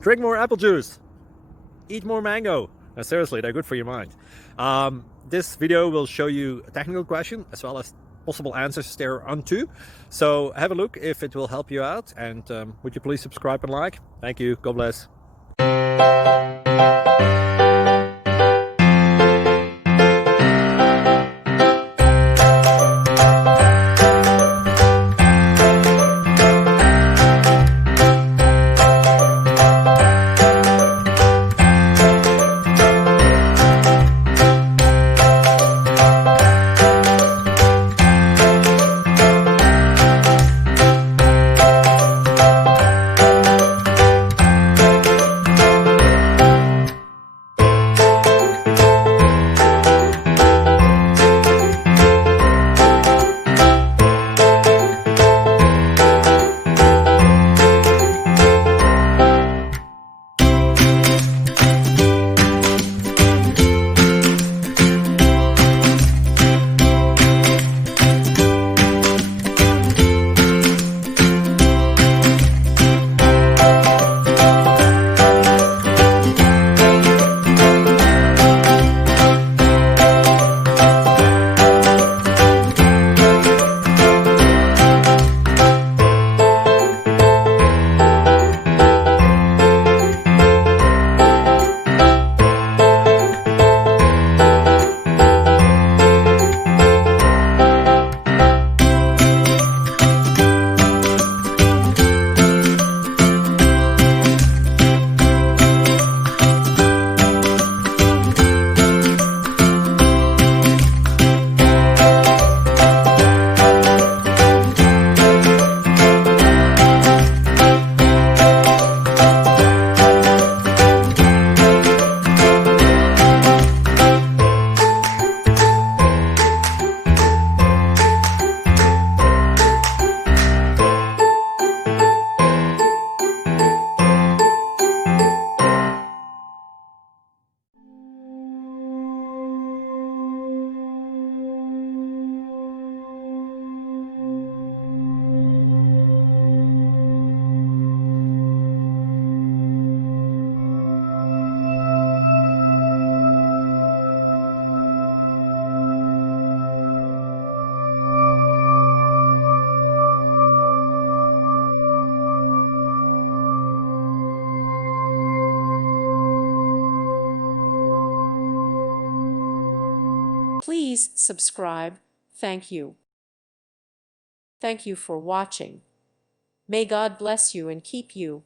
Drink more apple juice. Eat more mango. Seriously, they're good for your mind. This video will show you a technical question as well as possible answers thereunto. So have a look if it will help you out, and would you please subscribe and like? Thank you. God bless. Please subscribe. Thank you. Thank you for watching. May God bless you and keep you.